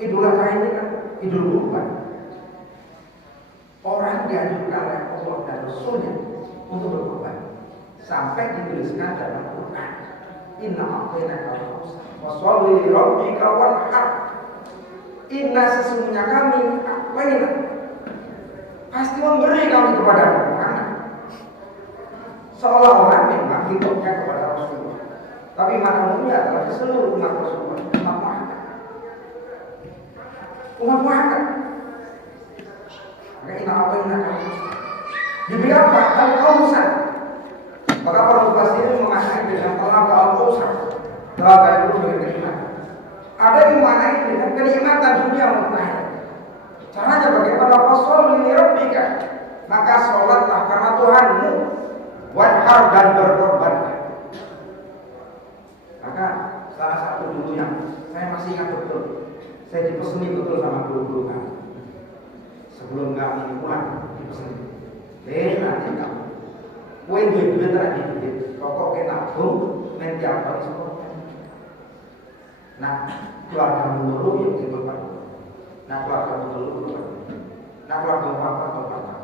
Idul Adha ini kan Idul Kurban. Orang dianjurkan oleh Allah dan Rasulnya untuk berkorban. Sampai dituliskan dalam Quran, Inna a'tainaka al-kautsar fasholli li rabbika wanhar. Inna sesungguhnya kami a'taina, pasti memberi kami kepada Muhammad. Seolah-olah memang hidupnya kepada Rasulullah, tapi maknanya adalah seluruh umat Rasulullah, umat Muhammad. Umat Muhammad. Maka inna a'tainaka al-kautsar. Diberi apa? Al-kautsar. Maka para mufassirin memaknai dengan telaga al-kautsar. Telaga itu dengan kenikmatan. Ada yang memaknai dengan kenikmatan dunia maupun akhirat. Caranya bagaimana? Fasholli li rabbika, maka sholatlah karena Tuhanmu, wanhar dan berkorban. Maka salah satu dulu yang saya masih ingat betul, saya dipeseni betul sama guru-guru kami. Sebelum kami pulang dipeseni, nanti kamu kue duit tadi pokok kita nabung nanti apa sekolah. Nah keluarga menurut yang itu pak. Nah keluarga menurut, nah keluarga papa atau papa.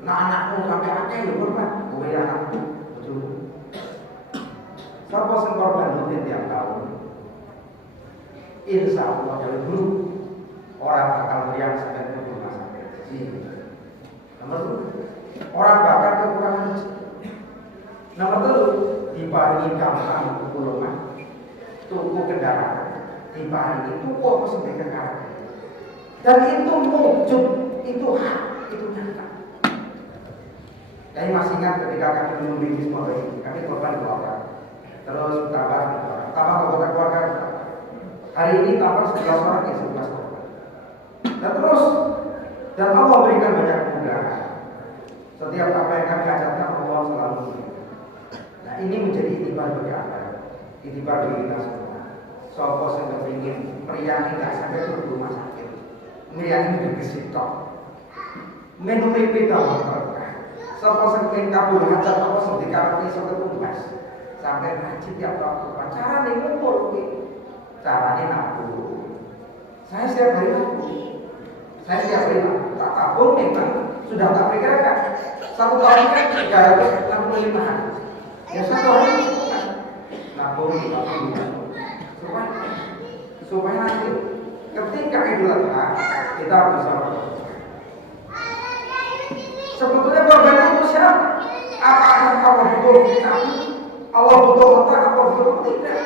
Nah anakmu sampai akhir lu pak, kue anakmu betul. Siapa yang korban duit tiap tahun? Insya Allah dari dulu orang bakal meriang sampai ke rumah sakit. Nomor 2, orang bakal kekurangan rezeki. Nomor 3, diparingi gampang kepulungan, tuku kendaraan, diparingi tuku apa sampai kekayaan. Dan itu wujud, itu hak, itu nyata. Kami masih ingat ketika kami menunggu semua ini, kami korban 2 orang. Terus tambah anggota keluarga. Hari ini tambah 11 orang ya 11 korban. Dan terus dan Allah berikan banyak kemudahan. Setiap apa yang kami ajarkan Allah selalu memberikan. Nah ini menjadi itibar bagi anda, itibar bagi kita semua. Sopo yang kepingin meriang tidak sampai ke rumah sakit, meriang ini digesit tok. Menurut kita berkah. Sopo yang kepingin kabur hajat, sopo yang dikarati sampai tumbas, sampai haji tiap tahun. Cara nih ngumpul, caranya nabung. Saya setiap hari nabung. Saya setiap hari tak tabung memang sudah tak perkirakan. 1 tahun kan 365 hari. Ya 1 hari nabung supaya nanti ketika Idul Adha kita bisa berkorban. Sebetulnya korban itu siapa? Apakah Allah butuh kita? Allah butuh otak? Apa butuh tidak?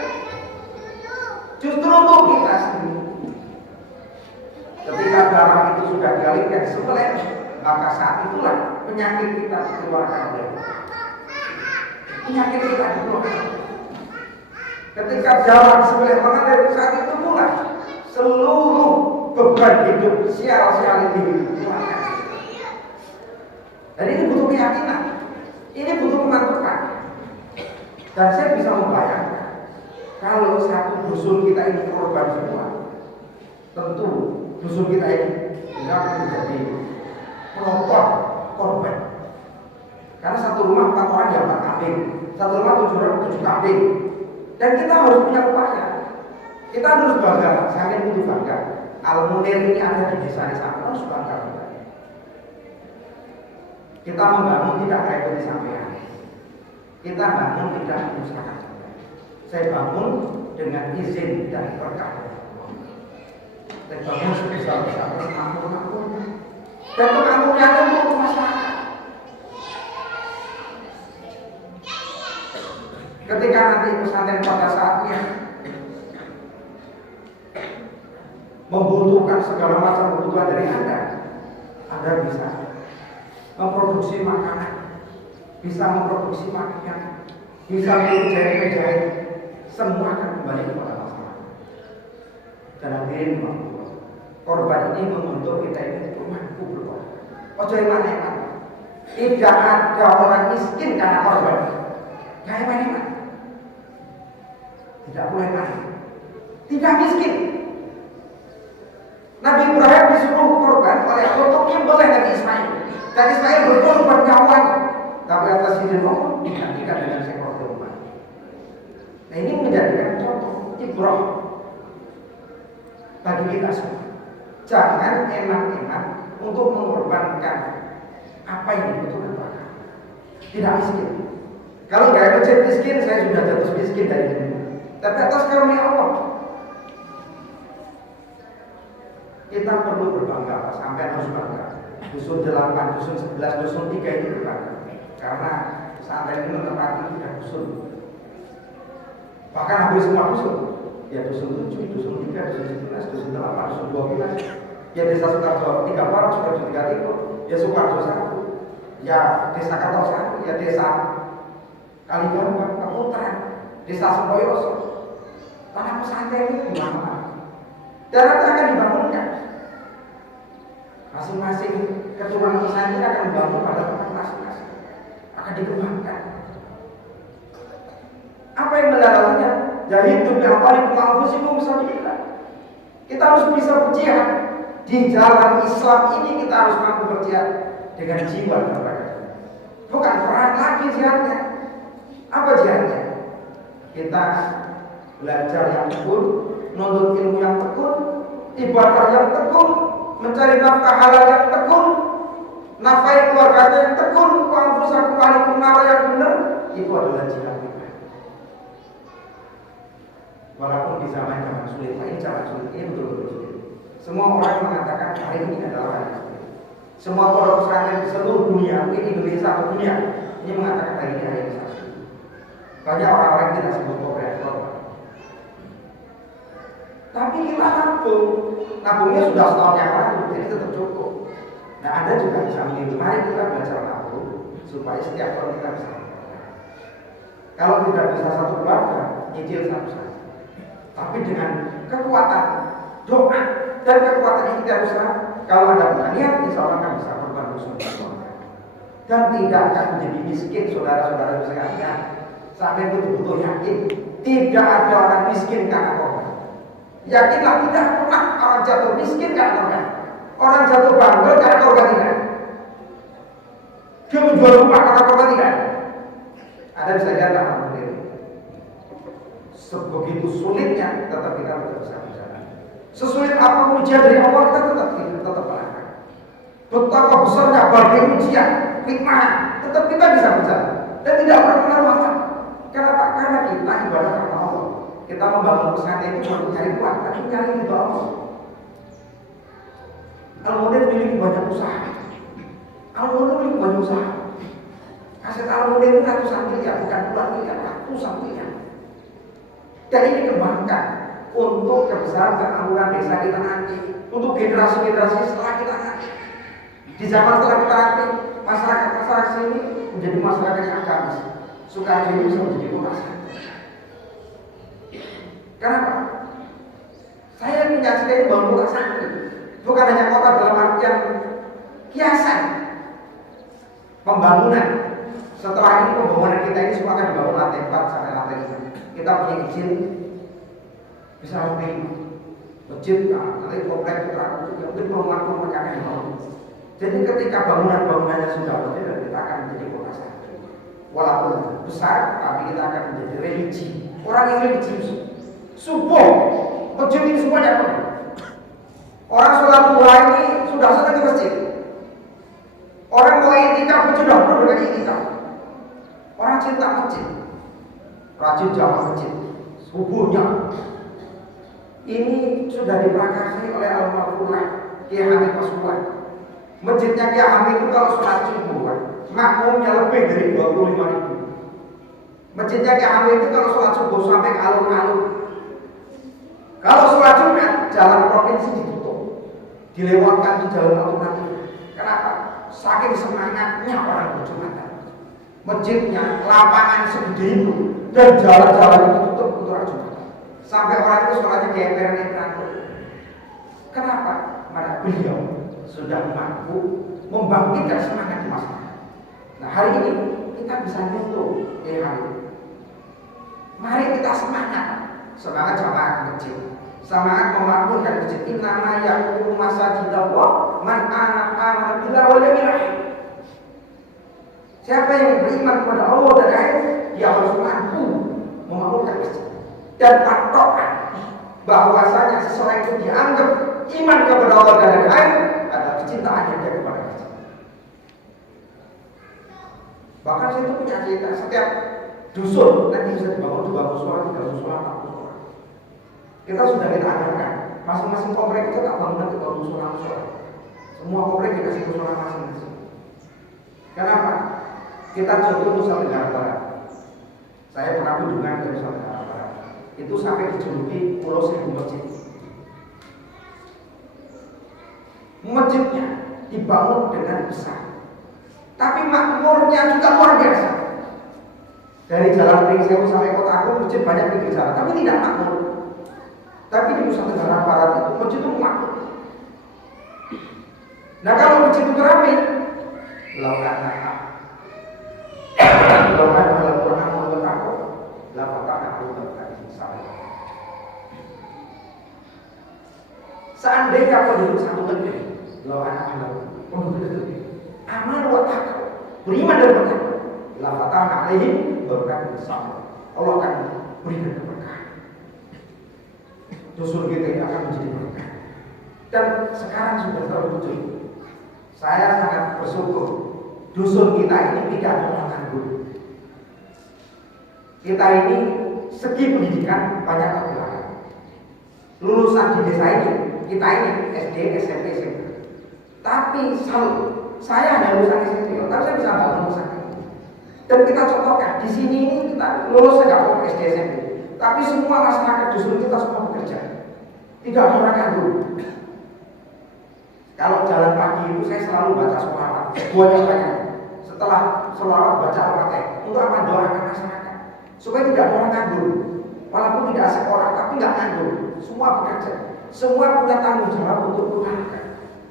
Justru untuk kita sendiri. Ketika darah itu sudah dialirkan sebelah, maka saat itulah penyakit kita dikeluarkan oleh Allah. Penyakit kita dikeluarkan. Ketika darah sebelah mengalir, saat itu pula seluruh beban hidup sial-sial ini dikeluarkan. Dan ini butuh keyakinan, ini butuh kemantukan. Dan saya bisa membayangkan kalau satu dusun kita ini korban semua, tentu dusun kita ini tidak akan menjadi pelopor korban. Karena satu rumah 4 orang ya 4 kambing, satu rumah 7 orang 7 kambing. Dan kita harus punya upaya. Kita harus bangga, saya butuh bangga. Al-Munir ini ada di desa-desa, harus bangga. Kita membangun tidak kayak di sampean. Kita bangun tidak menyusahkan sampean. Saya bangun dengan izin dan berkah. Saya bangun sebesar-besar makmur-makmur. Dan makmurnya itu untuk masyarakat. Ketika nanti pesantren pada saatnya membutuhkan segala macam kebutuhan dari Anda bisa memproduksi makanan, bisa memproduksi pakaian, bisa menjahit-jahit, semua akan kembali kepada masyarakat. Dan hadirin korban ini menuntut kita ini mampu berkorban. Ojo eman-eman. Tidak ada orang miskin karena korban. Gak eman-eman. Tidak boleh eman. Tidak miskin. Nabi Ibrahim disuruh korban oleh Allah untuk menyembelih Nabi Ismail. Dan Ismail berkorban nyawanya. Tapi atas izin Allah digantikan dengan seekor domba. Nah ini menjadikan contoh ibrah. bagi kita semua. Jangan enak-enak untuk mengorbankan apa yang dibutuhkan warga. Tidak miskin. Kalau gaya masjid miskin, saya sudah jatuh miskin dari dulu. Tapi atas karunia Allah, kita perlu berbangga, Pak. Sampai harus bangga. Dusun 8, dusun 11, dusun 3 ini berbangga. Karena pesantren ini menempati 3 dusun. Bahkan hampir semua dusun. Ya dusun 7, dusun 3, dusun 11, dusun 8, dusun 12. Ya desa Sukarjo 3 Barat, Sukarjo 3 Timur, ya Sukarjo 1, ya desa Kartosari, ya desa Kaligaruan, Keputaran, desa Semboyoso. Tanah pesantren ini dimana-mana. Dan nanti akan dibangunkan. Masing-masing keturunan pesantren akan membangun pada tempat masing-masing. Akan dikembangkan. Apa yang melalainya? Jadi demi apa dikumangkusikum sabilillah. Kita harus bisa berjihad di jalan Islam ini. Kita harus mampu berjihad dengan jiwa dan raga. Bukan perang lagi jihadnya. Apa jihadnya? Kita belajar yang tekun, menuntut ilmu yang tekun, ibadah yang tekun, mencari nafkah halal yang tekun, nafkahi keluarganya yang tekun, wa'anfusakum wa'alikum nara yang benar. Itu adalah jihad kita. Walaupun di zaman sulit, ini zaman sulit, ini betul-betul sulit. Semua orang mengatakan hari ini adalah hari sulit. Semua pondok pesantren di seluruh dunia, mungkin Indonesia atau dunia, ini mengatakan hari ini hari yang sulit. Banyak orang-orang yang tidak sebut operator. Tapi kita nabungnya sudah setahun yang lalu, jadi tetap cukup. Nah, Anda juga bisa meniru. Mari kita belajar nabung supaya setiap tahun kita bisa. Kalau tidak bisa satu keluarga, nyicil satu saja. Tapi dengan kekuatan doa dan kekuatan ikhtiar usaha, kalau Anda punya niat, insya Allah akan bisa berbantu semua. Dan tidak akan menjadi miskin, saudara-saudara sekalian. Sampai betul-betul yakin, tidak ada orang miskin karena korban. Yakinlah tidak pernah orang jatuh miskin karena korban. Orang jatuh bangkrut karena korban tidak. Dia menjual rumah karena korban tidak. Ada bisa lihat orang sendiri. Sebegitu sulitnya, tetap kita bisa berjalan. Sesulit apa ujian dari Allah, kita tetap melangkah. Betapa besarnya badai ujian, fitnah, tetap kita bisa berjalan dan tidak pernah masalah. Kenapa? Karena kita ibadah karena Allah. Kita membangun pesantren itu bukan mencari uang, tapi mencari ridho Allah. Al-Mu'min memiliki banyak usaha. Al-Mu'min memiliki banyak usaha. Aset Al-Mu'min itu ratusan miliar, bukan puluhan miliar, ratusan miliar. Dan ini dikembangkan untuk kebesaran kemakmuran desa kita nanti, untuk generasi-generasi setelah kita nanti. Di zaman setelah kita nanti, masyarakat sini menjadi masyarakat yang agamis. Sukarjo ini bisa menjadi kota santri. Kenapa? Saya menyaksikan bangun kota santri, bukan hanya kota dalam artian kiasan pembangunan. Setelah ini pembangunan kita ini semua akan dibangun lantai 4 sampai lantai 5. Kita punya izin bisa lebih masjid, nanti komplek putra putri, mungkin perumahan akan dibangun. Jadi ketika bangunan-bangunannya sudah berdiri, kita akan menjadi kota santri. Walaupun besar, tapi kita akan menjadi religi. Orang yang religius, subuh, masjid ini semuanya penuh. Orang sholat duha ini sudah senang di masjid. Orang mau itikaf sudah penuh dengan itikaf. Orang cinta masjid, rajin jamaah masjid, subuhnya. Ini sudah diprakarsai oleh Al-Marfulah Kiai Hamid Pasuruan. Masjidnya Kiai Hamid itu kalau sholat subuh, makmumnya lebih dari 25.000. Masjidnya Kiai Hamid itu kalau sholat subuh sampai ke alun-alun. Kalau sholat Jumat, jalan provinsi ditutup, dilewatkan di jalan alternatif. Kenapa? Saking semangatnya orang berjumatan. Masjidnya, lapangan segede itu, dan jalan-jalan itu tutup untuk orang Jumatan. Sampai orang itu sholatnya di emperan yang terakhir. Kenapa? Karena beliau sudah mampu membangkitkan semangat di masyarakat. Nah, hari ini kita bisa nyentuh hari. Mari kita semangat jamaah ke masjid, semangat memakmurkan masjid. Innama ya'muru masajidallah man amana billahi wal yawmil akhir. Siapa yang beriman kepada Allah dan akhir, dia harus mampu memakmurkan masjid. Dan patokan bahwasanya seseorang itu dianggap iman kepada Allah dan lain-lain adalah kecintaannya dia kepada masjid. Bahkan saya itu punya cerita, setiap dusun nanti bisa dibangun 2 musola, 3 musola, 4 musola. Kita sudah kita anggarkan, masing-masing komplek itu tak bangunan 3 musola. Semua komplek dikasih musola masing-masing. Kenapa? Kita contoh Nusa Tenggara Barat. Saya pernah kunjungan ke Nusa Tenggara Barat. Itu sampai dijuluki Pulau Seribu Masjid. Masjidnya dibangun dengan besar, tapi makmurnya juga luar biasa. Dari Jalan Pringsewu sampai Kota Agung, masjid banyak pinggir jalan, tapi tidak makmur. Tapi di Nusa Tenggara Barat itu masjid itu makmur. Nah kalau masjid itu ramai, laukan dalam Quran menurut aku, lakukan aku berkati sama. Seandainya penduduk satu negeri, aman wa taqwa, beriman dan bertakwa, la fatahna alaihim barakatin sama. Allah akan berikan keberkahan. Dusun kita ini akan menjadi berkah. Dan sekarang sudah terwujud. Saya sangat bersyukur dusun kita ini tidak orang nganggur. Kita ini segi pendidikan banyak terbilang. Lulusan di desa ini, kita ini SD, SMP, SMP. Tapi saya ada lulusan SMP, tapi saya bisa bangun lulusan ini. Dan kita contohkan di sini ini kita lulus nggak mau SD, SMP, tapi semua masyarakat dusun kita semua bekerja. Tidak ada orang nganggur. Kalau jalan pagi itu saya selalu baca sholawat. Buatnya banyak. Setelah sholawat baca Al-Fatihah untuk apa? Doakan masyarakat supaya tidak ada orang nganggur. Walaupun tidak sekolah tapi nggak nganggur. Semua bekerja. Semua punya tanggung jawab untuk keluarga,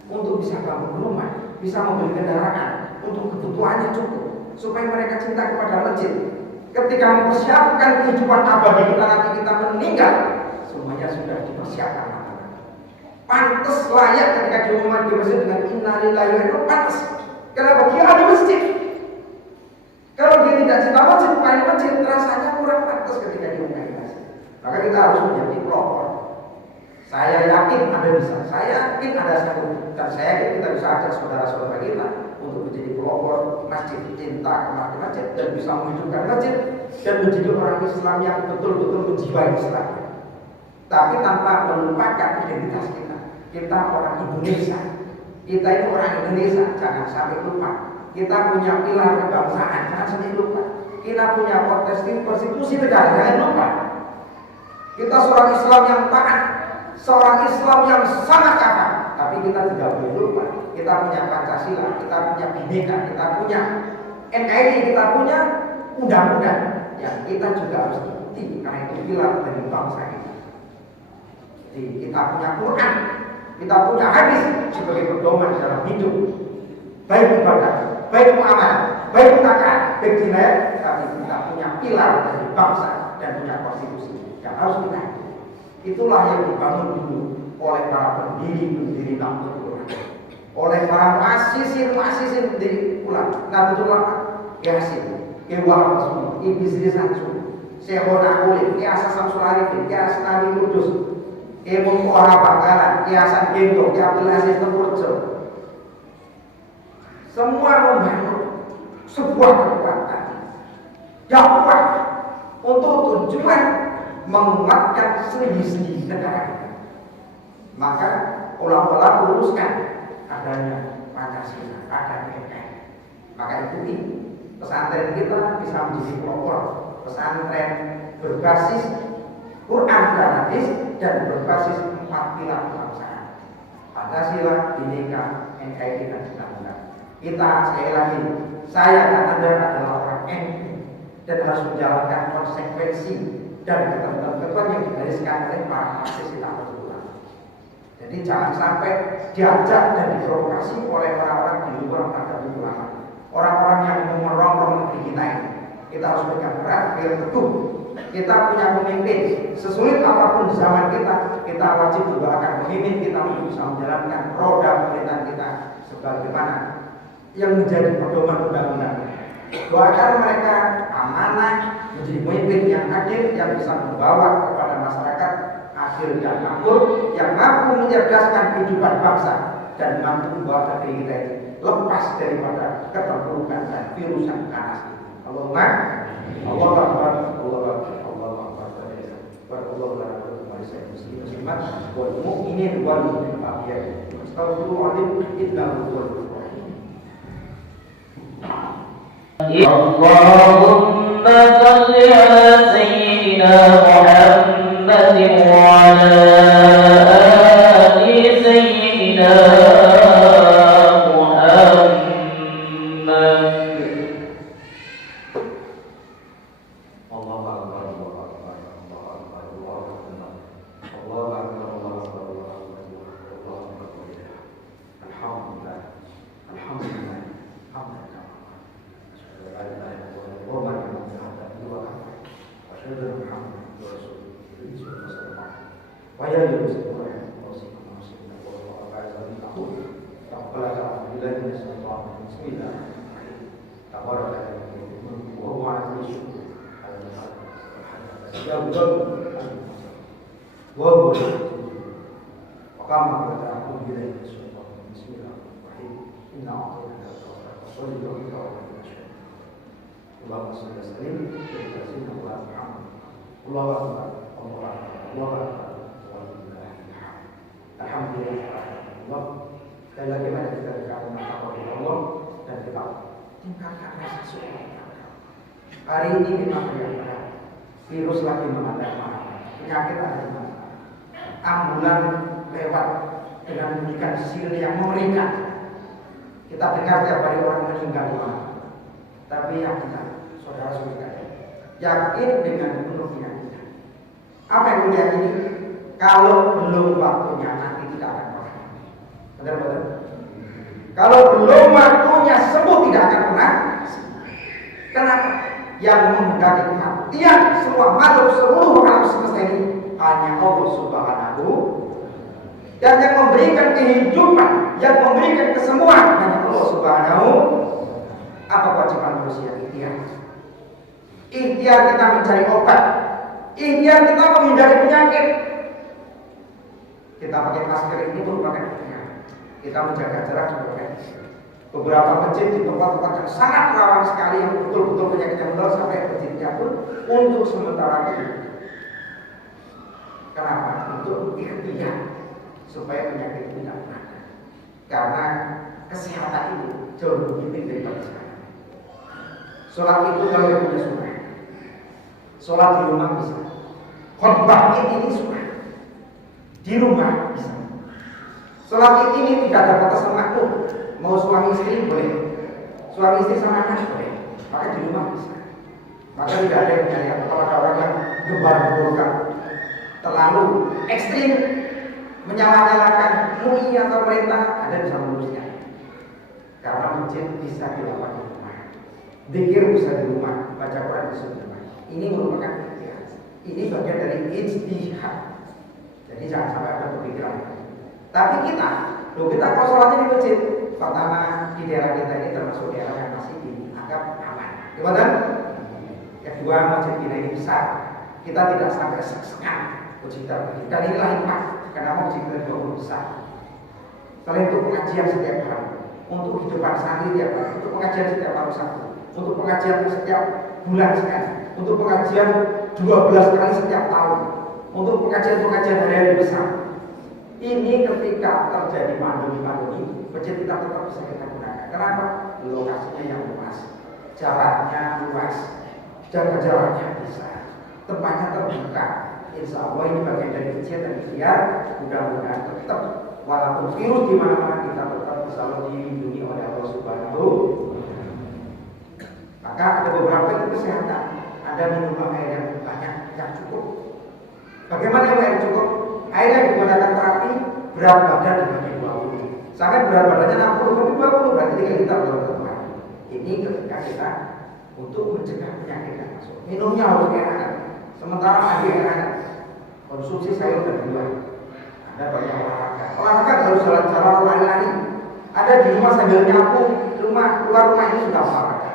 untuk bisa bangun rumah, bisa membeli kendaraan, untuk kebutuhannya cukup, supaya mereka cinta kepada masjid. Ketika mempersiapkan kehidupan abadi kita nanti kita meninggal, semuanya sudah dipersiapkan. Pantas layak ketika diumuman di masjid dengan innalillahi wa inna ilaihi pantas. Kenapa? Dia ada masjid. Kalau dia tidak cinta masjid, paling masjid rasanya kurang pantas ketika diumuman di masjid. Maka kita harus menjadi pelopor. Saya yakin Anda bisa. Saya yakin ada satu. Dan saya yakin kita bisa ajak saudara-saudara kita untuk menjadi pelopor masjid, cinta kepada masjid dan bisa menghidupkan masjid dan menjadi orang Islam yang betul-betul menjiwai Islam. Tapi tanpa melupakan identitas kita. Kita orang Indonesia. Kita itu orang Indonesia. Jangan sampai lupa. Kita punya pilar kebangsaan. Jangan sampai lupa. Kita punya konstitusi negara. Jangan lupa. Kita seorang Islam yang taat, seorang Islam yang sangat kafah. Tapi kita tidak boleh lupa. Kita punya Pancasila, kita punya Bhinneka, kita punya NKRI, kita punya undang-undang yang kita juga harus ikuti karena itu pilar dari bangsa kita. Jadi kita punya Quran, kita punya hadis sebagai pedoman dalam hidup, baik ibadah, baik muamalah, baik akal, baik jinayat, tapi kita punya pilar dari bangsa dan punya konstitusi yang harus kita ikuti. Itulah yang dibangun dulu oleh para pendiri Nahdlatul Ulama, oleh para muassisin pendiri ulama, Nahdlatul Ulama, Yasin, Wahab, Ibnu Samsul, Syekhona Ulil, Kiasa Samsul Arifin, Kiasa Nabi Kudus, Ibnu Muhammad Bangkalan, Kiasan Gendo, Abdul Aziz Tempurjo. Semua membangun sebuah kekuatan dakwah untuk tujuan menguatkan sendi-sendi negara kita. Maka ulama-ulama luruskan adanya Pancasila, adanya NKRI. Maka ikuti pesantren kita bisa menjadi pelopor pesantren berbasis Quran dan hadis dan berbasis 4 pilar kebangsaan: Pancasila, Bhinneka, NKRI dan undang-undang. Kita sekali lagi, saya dan Anda adalah orang NU dan harus menjalankan konsekuensi dan ketentuan yang digariskan oleh para muassisi Nahdlatul Ulama. Jadi jangan sampai diajak dan diprovokasi oleh orang-orang di luar Nahdlatul Ulama, orang-orang yang merongrong negeri kita ini. Kita harus pegang erat, biar teguh. Kita punya pemimpin, sesulit apapun di zaman kita wajib mendoakan pemimpin kita untuk bisa menjalankan roda pemerintahan kita sebagaimana yang menjadi pedoman undang-undang. Doakan mereka amanah, menjadi pemimpin yang adil yang bisa membawa kepada masyarakat adil dan makmur, yang mampu mencerdaskan kehidupan bangsa dan mampu membawa negeri kita ini lepas daripada keterpurukan dan virusan panas ini. Allahumma Allahu Akbar, Allahu Akbar, Allahu Akbar. Barakallahu lana wa lakum muslimat wal mu'minin wal mu'minat. Astaghfirullahaladzim, innahu huwal ghafurur rahim. Allahumma salli ala sayyidina Muhammadin wa ala ali sayyidina Hari ini memang benar, virus lagi memandang-mandang, penyakit ada di mana. Ambulan lewat dengan memberikan siren yang mengerikan. Kita dengar tiap hari orang meninggal di mana. Tapi yang kita, saudara-saudara, yakin dengan penuhnya kita. Apa yang kita yakini? Kalau belum waktunya nanti tidak akan pernah. Benar-benar. Kalau belum waktunya sembuh tidak akan pernah. Kenapa? Yang menghendaki kematian semua makhluk seluruh alam semesta ini hanya Allah Subhanahu, dan yang memberikan kehidupan, yang memberikan kesembuhan hanya Allah Subhanahu. Apa kewajiban manusia? Ikhtiar. Ikhtiar kita mencari obat, ikhtiar kita menghindari penyakit. Kita pakai masker ini merupakan ikhtiar. Kita menjaga jarak juga. Beberapa masjid di tempat-tempat yang sangat rawan sekali, yang betul-betul penyakitnya menular, sampai masjidnya pun untuk sementara itu. Kenapa? Untuk ikhtiar supaya penyakit itu tidak ada. Karena kesehatan itu jauh lebih penting daripada sekarang. Sholat itu kalau yang punya sunnah, sholat di rumah bisa. Khotbah ini sunnah, di rumah bisa. Sholat ini tidak ada batasan waktu. Mau suami istri boleh, suami istri sama anak boleh, maka di rumah bisa. Maka tidak ada yang menyayat kepada orang yang gembar-gemborkan, terlalu ekstrim, menyala-nyalakan MUI atau perintah, Anda bisa melurusnya. Karena masjid bisa dilakukan di rumah, zikir bisa di rumah, baca Quran bisa di rumah. Ini merupakan ikhtiar. Ini bagian dari ijtihad. Jadi jangan sampai ada pemikiran. Tapi kita kalau sholatnya di masjid, pertama di daerah kita ini termasuk daerah yang masih dianggap aman. Gimana? Kedua, masjid kita ini besar. Kita tidak sampai sekseng masjid kita. Dan inilah hikmah karena masjid kita jauh besar. Selain untuk pengajian setiap hari, untuk kehidupan santri setiap hari, untuk pengajian setiap hari Sabtu, untuk pengajian setiap bulan sekali, untuk pengajian 12 kali setiap tahun, untuk pengajian-pengajian hari-hari besar. Ini ketika terjadi pandemi, masjid kita tetap bisa kita gunakan. Kenapa? Lokasinya yang luas, jaraknya luas, jaga jaraknya bisa, tempatnya terbuka. Insya Allah ini bagian dari ijtihad dan ikhtiar. Mudah-mudahan tetap walaupun virus di mana-mana kita tetap bisa dilindungi oleh Allah Subhanahu. Maka ada beberapa itu kesehatan, ada minum air yang banyak, yang cukup. Bagaimana air cukup? Air yang digunakan terapi berat badan dibagi 20. Sampai berat badannya 60, 20 berarti 3 liter dalam satu hari. Ini ketika kita untuk mencegah penyakit yang masuk. Minumnya harus air hangat. Sementara mandi air hangat. Konsumsi sayur dan buah. Ada banyak olahraga. Olahraga harus jalan-jalan, lari-lari. Ada di rumah sambil nyapu, keluar rumah ini sudah olahraga.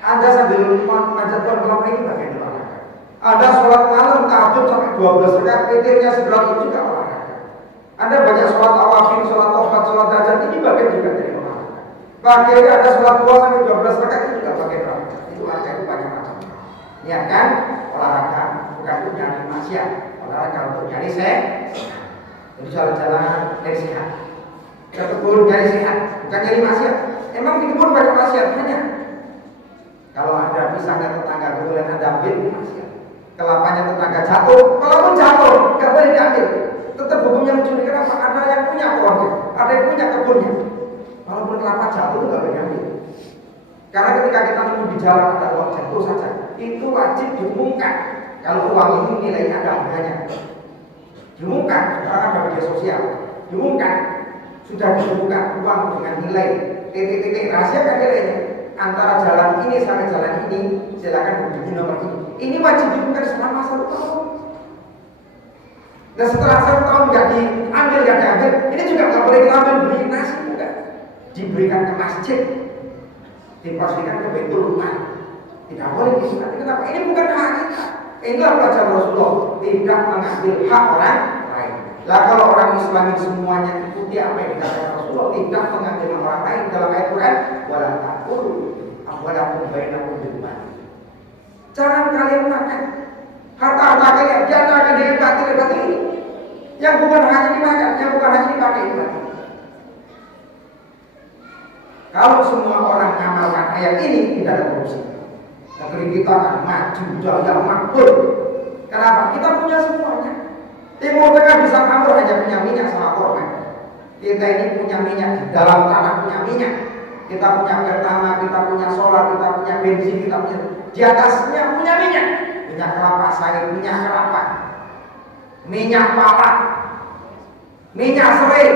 Ada sambil manjat pohon kelapa ini bagian olahraga. Anda sholat malam tahajud sampai 12 rakaat, witirnya 9 itu juga olahraga. Anda banyak sholat awafin, sholat taubat, sholat hajat, ini bagian juga dari olahraga. Bagian ada sholat 2 sampai 12 rakaat itu juga bagian olahraga. Itu olahraga itu banyak macam. Ya kan? Olahraga bukan untuk nyari maksiat, olahraga untuk nyari sehat. Jadi jalan-jalan dari sehat. Ke kebun nyari sehat, bukan nyari maksiat. Emang di kebun banyak maksiat banyak. Kalau ada pisangnya tetangga kemudian Anda ambil maksiat. Kelapanya tetangga jatuh, walaupun jatuh, nggak boleh diambil. Tetap hukumnya mencuri. Kenapa? Ada yang punya pohonnya, ada yang punya kebunnya. Walaupun kelapa jatuh, nggak boleh diambil. Karena ketika kita nemu di jalan ada uang jatuh saja, itu wajib diumumkan. Kalau uang itu nilainya ada harganya, diumumkan. Sekarang ada media sosial, diumumkan. Sudah ditemukan uang dengan nilai titik-titik rahasia kan nilainya. Antara jalan ini sampai jalan ini, silakan hubungi nomor ini. Ini wajib diumumkan selama 1 tahun. Dan setelah 1 tahun nggak diambil, nggak diambil, ini juga nggak boleh diambil, beli nasi juga. Diberikan ke masjid, dipastikan ke Baitul Mal. Tidak boleh disunat. Kenapa? Ini bukan hak kita. Inilah pelajaran Rasulullah, tidak mengambil hak orang lain. Lah kalau orang Islam semuanya ikuti apa yang dikatakan Rasulullah, tidak mengambil orang lain dalam ayat Quran, wala taqulu amwalakum bainakum bil batil. Jangan kalian makan harta-harta kalian, jangan makan dengan batil ini. Yang bukan hanya dimakan, yang bukan hanya dipakai ibadah. Kalau semua orang mengamalkan ayat ini, tidak ada korupsi. Negeri kita akan maju, jaya, makmur. Kenapa? Kita punya semuanya. Timur Tengah bisa makmur hanya punya minyak sama korban. Kita ini punya minyak, di dalam tanah punya minyak. Kita punya pertama, kita punya solar, kita punya bensin, kita punya di atasnya punya minyak. Minyak kelapa sawit, minyak kelapa, minyak pala, minyak serai,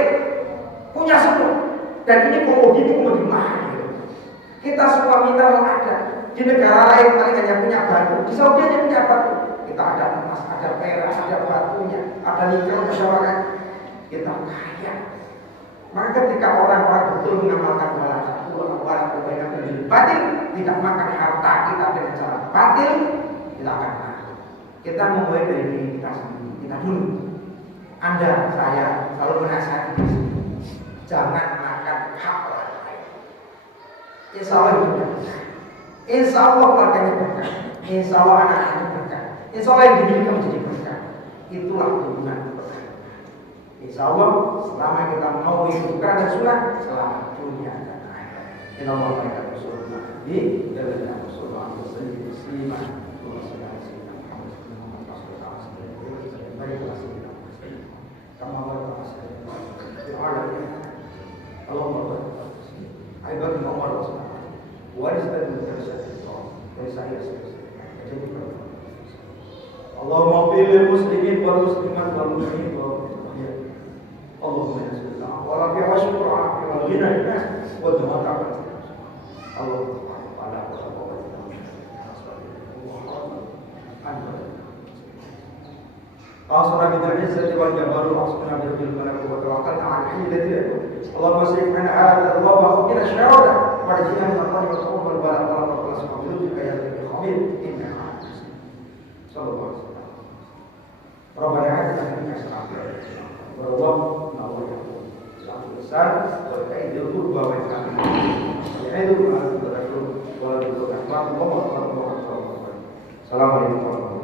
punya semua. Dan ini komoditi mahal. Kita semua mineral ada. Di negara lain paling hanya punya batu. Di Saudi hanya punya batu. Kita ada emas, ada perak, ada batunya, ada nikel, ada waran. Kita kaya. Maka ketika orang-orang betul mengamalkan waran kebaikan bil batil, tidak makan harta kita dengan cara batil, kita akan mati. Kita memulai dari diri kita sendiri. Kita dulu. Anda, saya selalu menasihati di sini. Jangan makan hak orang lain. Insya Allah hidupnya berkah. Insya Allah keluarganya berkah. Insya Allah anak-anaknya berkah. Insya Allah yang dimiliki menjadi berkah. Itulah hubungan berkah. Insya Allah selama kita mau hidup karena sunnah, selamat dunia dan akhirat. Inna Allah mereka bersurga di dalam surga muslimah. Allahumma barik Muhammad wariskan Allahumma fil muslimin wal muslimat wal muslimin Allahumma yassir wa fi ashkur wa ghina nas wa dhamaka Allahumma ala أعصنا بالعزة والجبار وأعصنا بالملك وتوكلنا على الحي الذي لا يموت اللهم اصرف عنا هذا الوباء وقنا شره ونجنا من القرب والخوف والبلاء اللهم صل وسلم يا ذي الخبير إنك على كل شيء صلى الله عليه وسلم ربنا آتنا في الدنيا حسنة وارزقنا وإياكم الإحسان وإيتاء ذي القربى واليتامى والعيد والمال والرسول ولا تزكوا أنفسكم وما السلام عليكم ورحمة الله